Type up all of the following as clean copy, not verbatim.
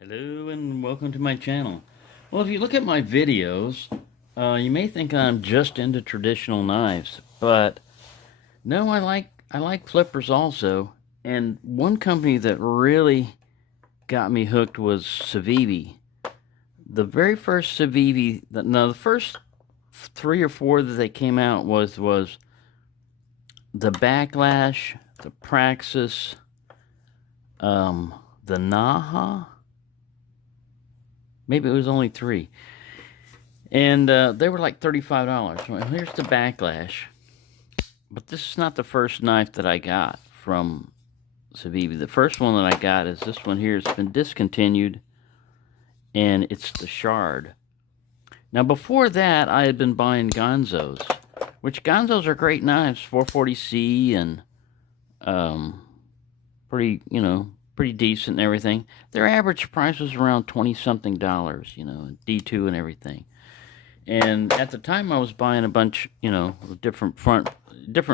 Hello and welcome to my channel. Well, if you look at my videos, you may think I'm just into traditional knives, but no, I like flippers also. And one company that really got me hooked was Civivi. The very first Civivi, now the first three or four that they came out was the Backlash, the Praxis, the Naha. Maybe it was only three. And they were like $35. Well, here's the Backlash. But this is not the first knife that I got from Civivi. The first one that I got is this one here. It's been discontinued, and it's the Shard. Now, before that, I had been buying Gonzos, which Gonzos are great knives, 440C, and pretty, pretty decent and everything. Their average price was around 20-something dollars, D2 and everything. And at the time, I was buying a bunch, of different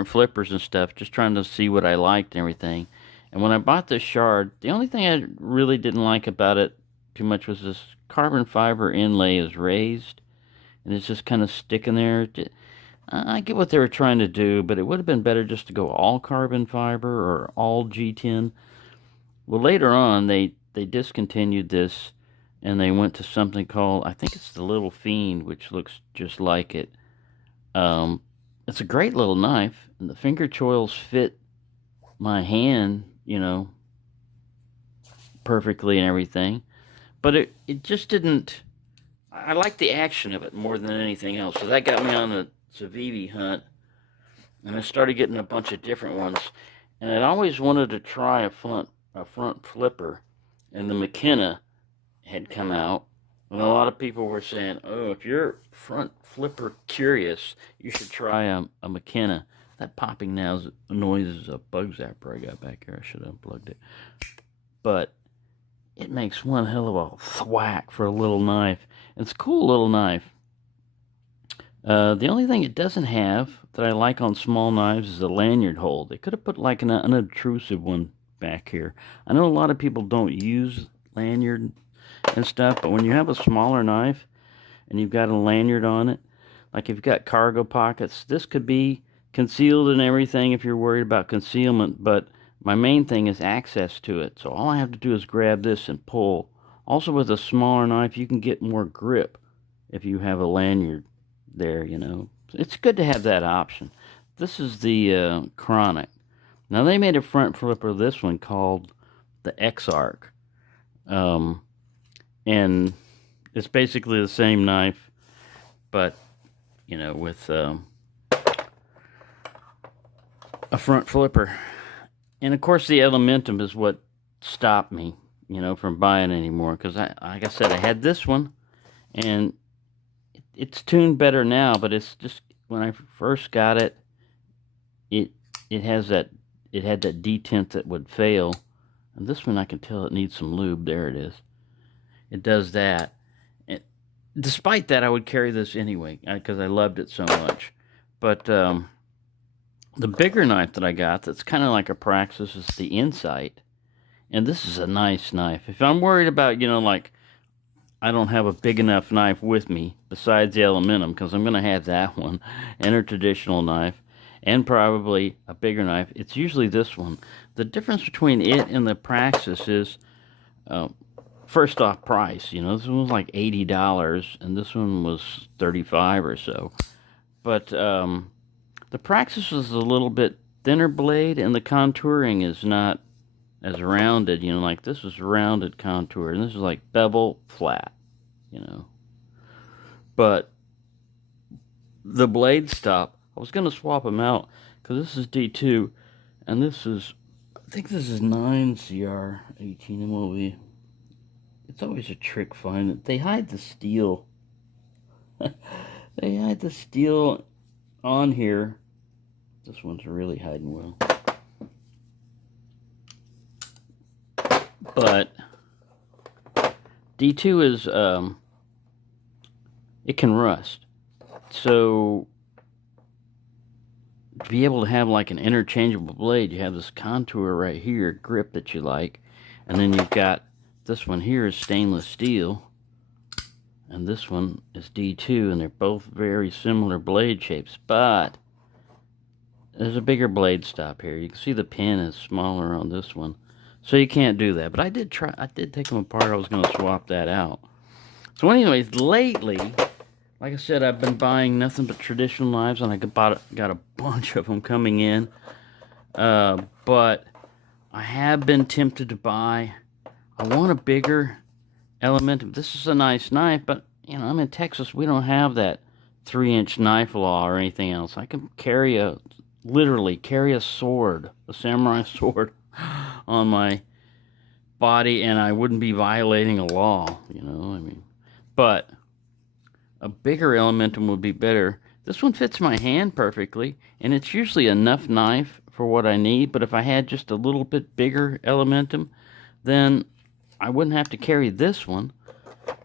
flippers and stuff, just trying to see what I liked and everything. And when I bought this Shard, the only thing I really didn't like about it too much was this carbon fiber inlay is raised, and it's just kind of sticking there. I get what they were trying to do, but it would have been better just to go all carbon fiber or all G10. Well, later on, they discontinued this, and they went to something called, I think it's the Little Fiend, which looks just like it. It's a great little knife, and the finger choils fit my hand, perfectly and everything. But it just didn't. I like the action of it more than anything else. So that got me on the Civivi hunt, and I started getting a bunch of different ones. And I'd always wanted to try a front flipper, and the McKenna had come out, and a lot of people were saying, "Oh, if you're front flipper curious, you should try a McKenna." That popping noise is a bug zapper I got back here. I should have unplugged it, but it makes one hell of a thwack for a little knife. It's a cool little knife. The only thing it doesn't have that I like on small knives is a lanyard hole. They could have put like an unobtrusive one back here. I know a lot of people don't use lanyard and stuff, but when you have a smaller knife and you've got a lanyard on it, like if you've got cargo pockets, this could be concealed and everything if you're worried about concealment, but my main thing is access to it. So all I have to do is grab this and pull. Also, with a smaller knife, you can get more grip if you have a lanyard there, It's good to have that option. This is the Chronic. Now, they made a front flipper, this one, called the X-Arc. And it's basically the same knife, but, with a front flipper. And, of course, the Elementum is what stopped me, from buying anymore. Because, like I said, I had this one, and it's tuned better now, but it's just, when I first got it, it had that detent that would fail. And this one, I can tell it needs some lube. There it is. It does that. And despite that, I would carry this anyway because I loved it so much. But the bigger knife that I got that's kind of like a Praxis is the Insight. And this is a nice knife. If I'm worried about, like, I don't have a big enough knife with me besides the Elementum, because I'm going to have that one, and a traditional knife, and probably a bigger knife, it's usually this one. The difference between it and the Praxis is, first off, price. This one was like $80, and this one was $35 or so. But the Praxis is a little bit thinner blade, and the contouring is not as rounded. Like this is rounded contour, and this is like bevel flat. But the blade stop, I was going to swap them out because this is D2, and this is, I think this is 9CR 18 MOV. It's always a trick finding it. They hide the steel. They hide the steel on here. This one's really hiding well. But D2 is, it can rust. So, to be able to have like an interchangeable blade, you have this contour right here, grip that you like, and then you've got this one here is stainless steel, and this one is D2, and they're both very similar blade shapes, but there's a bigger blade stop here. You can see the pin is smaller on this one, so you can't do that. But I did take them apart. I was going to swap that out. So anyways, lately, like I said, I've been buying nothing but traditional knives, and I got a bunch of them coming in. But I have been tempted to buy. I want a bigger Elementum. This is a nice knife, but you know, I'm in Texas. We don't have that 3-inch knife law or anything else. I can literally carry a sword, a samurai sword, on my body, and I wouldn't be violating a law. You know, I mean, but a bigger Elementum would be better. This one fits my hand perfectly, and it's usually enough knife for what I need. But if I had just a little bit bigger Elementum, then I wouldn't have to carry this one,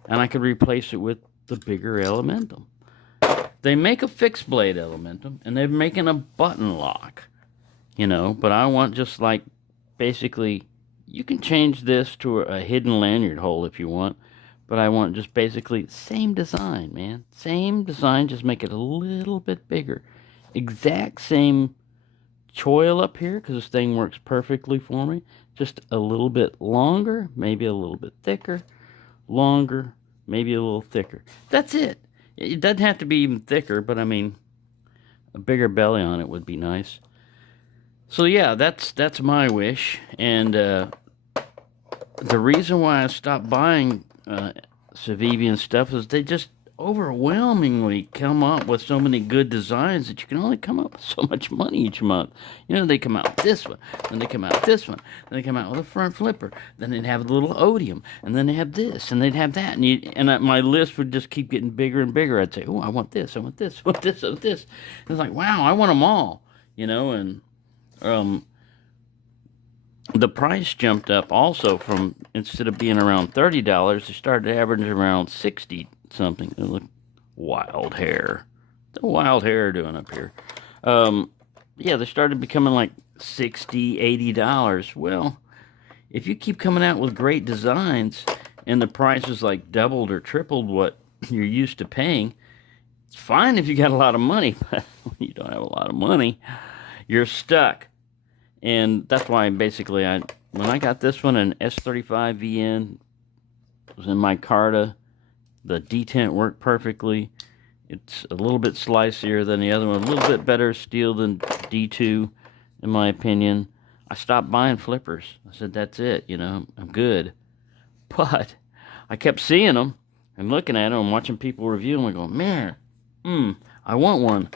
and I could replace it with the bigger Elementum. They make a fixed blade Elementum, and they're making a button lock, you know, but I want just like, basically, you can change this to a hidden lanyard hole if you want, but I want just basically same design, man. Same design, just make it a little bit bigger. Exact same choil up here, because this thing works perfectly for me. Just a little bit longer, maybe a little bit thicker. Longer, maybe a little thicker. That's it. It doesn't have to be even thicker, but I mean, a bigger belly on it would be nice. So yeah, that's my wish. And the reason why I stopped buying Civivi and stuff is they just overwhelmingly come up with so many good designs that you can only come up with so much money each month. You know, they come out with this one, then they come out with this one, then they come out with a front flipper, then they'd have a little odium, and then they have this, and they'd have that, and my list would just keep getting bigger and bigger. I'd say, oh, I want this, I want this, I want this, I want this. And it's like, wow, I want them all, you know. And the price jumped up also from, instead of being around $30, they started averaging around 60 something. Look, wild hair. The wild hair doing up here. Yeah, they started becoming like $60, $80. Well, if you keep coming out with great designs and the price is like doubled or tripled what you're used to paying, it's fine if you got a lot of money, but when you don't have a lot of money, you're stuck. And that's why basically when I got this one, an S35 VN, it was in my Carta. The detent worked perfectly. It's a little bit slicier than the other one. A little bit better steel than D2, in my opinion. I stopped buying flippers. I said, that's it, you know, I'm good. But I kept seeing them and looking at them and watching people review them and going, man, I want one.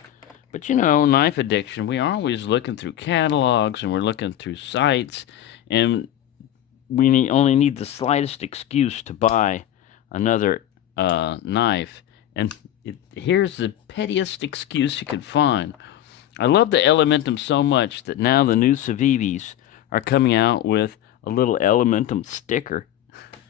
But, you know, knife addiction, we are always looking through catalogs and we're looking through sites, and we only need the slightest excuse to buy another knife, and here's the pettiest excuse you can find. I love the Elementum so much that now the new Civivis are coming out with a little Elementum sticker.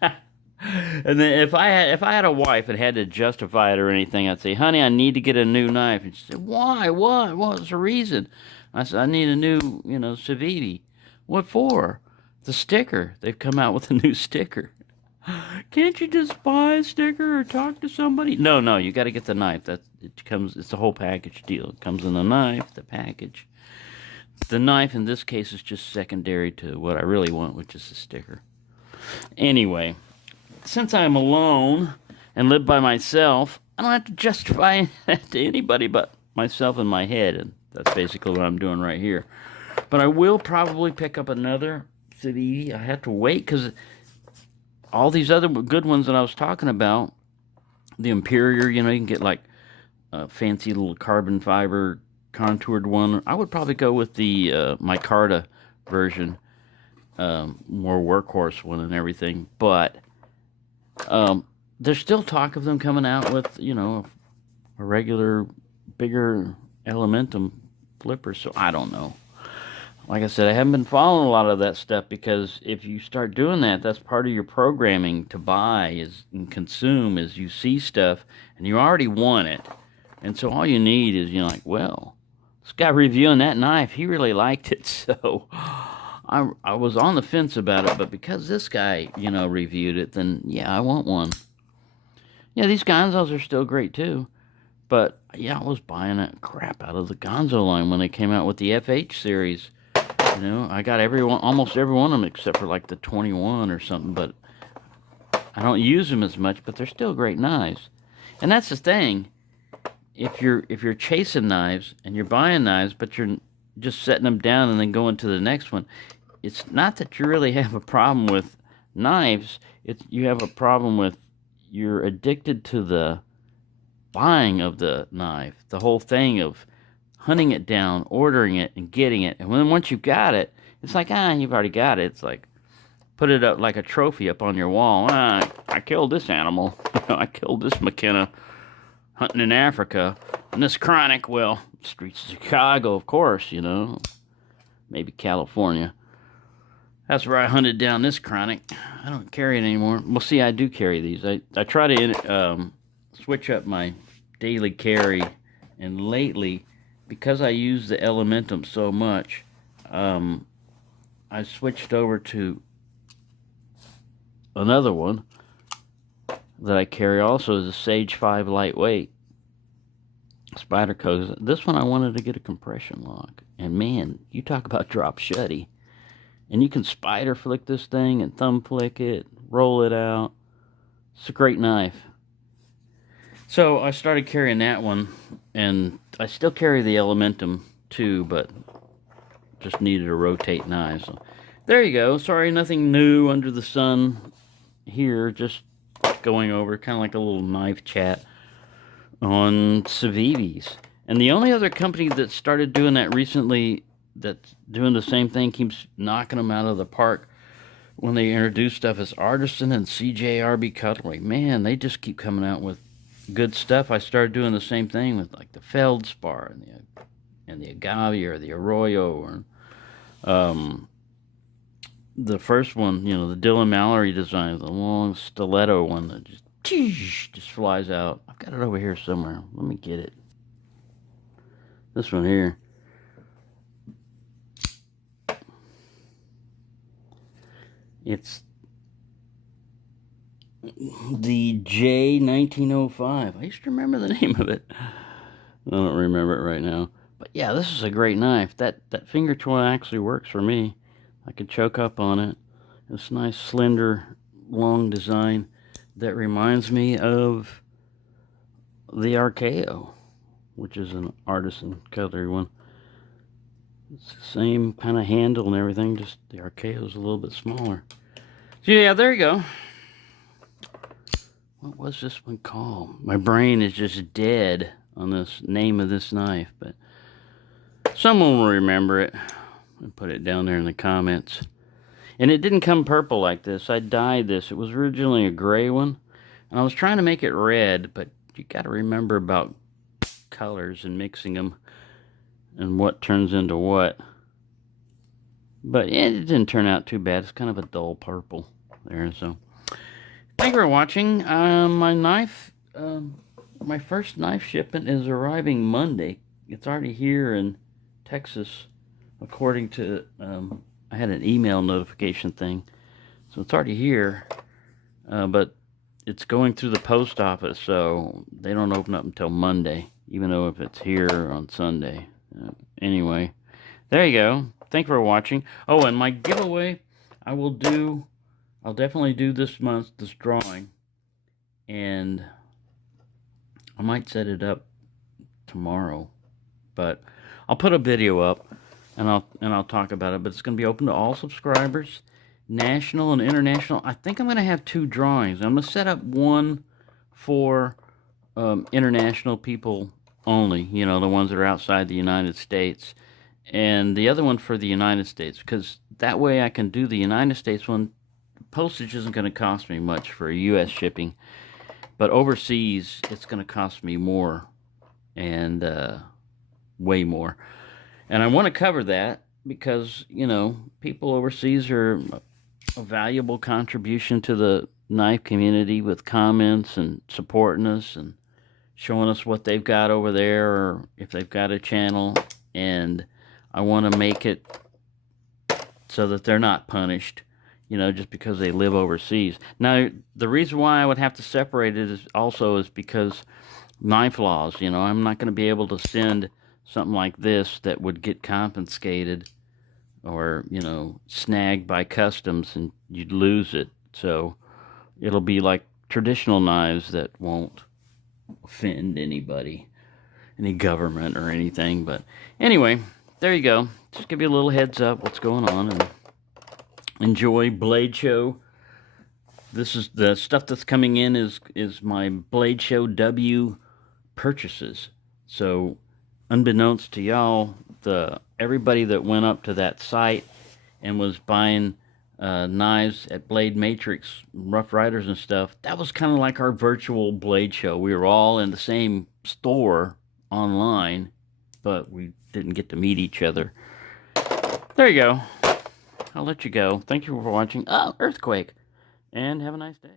And then if I had a wife and had to justify it or anything, I'd say, honey, I need to get a new knife. And she said, why? What was the reason? I said, I need a new, you know, Civivi. What for? The sticker. They've come out with a new sticker. Can't you just buy a sticker or talk to somebody? No, you got to get the knife. It's a whole package deal. It comes in the knife, the package. The knife in this case is just secondary to what I really want, which is the sticker. Anyway, since I'm alone and live by myself, I don't have to justify that to anybody but myself in my head, and that's basically what I'm doing right here. But I will probably pick up another Civivi. I have to wait because all these other good ones that I was talking about, the Imperior, you know, you can get like a fancy little carbon fiber contoured one. I would probably go with the micarta version, more workhorse one and everything. But there's still talk of them coming out with, you know, a regular, bigger Elementum flipper. So I don't know. Like I said, I haven't been following a lot of that stuff, because if you start doing that, that's part of your programming to buy and consume, is you see stuff and you already want it. And so all you need is, you know, like, well, this guy reviewing that knife, he really liked it, so I was on the fence about it, but because this guy, reviewed it, then yeah, I want one. Yeah, these Gonzos are still great too. But yeah, I was buying that crap out of the Gonzo line when they came out with the FH series. I got almost every one of them except for like the 21 or something. But I don't use them as much. But they're still great knives. And that's the thing. If you're chasing knives and you're buying knives, but you're just setting them down and then going to the next one, it's not that you really have a problem with knives. You have a problem with you're addicted to the buying of the knife, the whole thing of hunting it down, ordering it, and getting it. And then once you've got it, it's like, you've already got it. It's like, put it up like a trophy up on your wall. I killed this animal. I killed this McKenna hunting in Africa. And this chronic, well, streets of Chicago, of course, maybe California. That's where I hunted down this chronic. I don't carry it anymore. Well, see, I do carry these. I try to switch up my daily carry, and lately, because I use the Elementum so much, I switched over to another one that I carry also is a Sage 5 lightweight Spyderco. This one I wanted to get a compression lock, and man, you talk about drop shutty. And you can spider flick this thing and thumb flick it, roll it out. It's a great knife. So I started carrying that one, and I still carry the Elementum too, but just needed to rotate knives. So there you go. Sorry, nothing new under the sun here. Just going over kind of like a little knife chat on Civivis. And the only other company that started doing that recently that's doing the same thing, keeps knocking them out of the park when they introduce stuff, as Artisan and CJRB Cutlery. Man, they just keep coming out with good stuff. I started doing the same thing with like the Feldspar and the Agave or the Arroyo, or the first one, the Dylan Mallory design, the long stiletto one that just flies out. I've got it over here somewhere. Let me get it. This one here. It's the J1905. I used to remember the name of it. I don't remember it right now. But yeah, this is a great knife. That finger tool actually works for me. I could choke up on it. This nice, slender, long design that reminds me of the Archaeo, which is an Artisan cutlery one. It's the same kind of handle and everything, just the Archaeo is a little bit smaller. So yeah, there you go. What was this one called? My brain is just dead on this name of this knife, but someone will remember it and put it down there in the comments. And it didn't come purple like this. I dyed this. It was originally a gray one, and I was trying to make it red, but you got to remember about colors and mixing them and what turns into what. But yeah, it didn't turn out too bad. It's kind of a dull purple there. So thank you for watching. My knife, my first knife shipment is arriving Monday. It's already here in Texas, according to, I had an email notification thing. So it's already here, but it's going through the post office, so they don't open up until Monday, even though if it's here on Sunday. Anyway, there you go. Thank you for watching. Oh, and my giveaway, I'll definitely do this month, this drawing, and I might set it up tomorrow, but I'll put a video up and I'll talk about it. But it's going to be open to all subscribers, national and international. I think I'm going to have 2 drawings. I'm going to set up one for international people only, the ones that are outside the United States, and the other one for the United States, because that way I can do the United States one. Postage isn't going to cost me much for U.S. shipping, but overseas it's going to cost me more, and way more. And I want to cover that because, people overseas are a valuable contribution to the knife community with comments and supporting us and showing us what they've got over there, or if they've got a channel. And I want to make it so that they're not punished, just because they live overseas. Now, the reason why I would have to separate it is because knife laws. I'm not going to be able to send something like this that would get confiscated or, snagged by customs, and you'd lose it. So it'll be like traditional knives that won't offend anybody, any government or anything. But anyway, there you go. Just give you a little heads up what's going on, and enjoy Blade Show. This is the stuff that's coming in is my Blade Show W purchases. So unbeknownst to y'all, everybody that went up to that site and was buying knives at Blade Matrix, Rough Riders and stuff, that was kind of like our virtual Blade Show. We were all in the same store online, but we didn't get to meet each other. There you go. I'll let you go. Thank you for watching. Oh, earthquake. And have a nice day.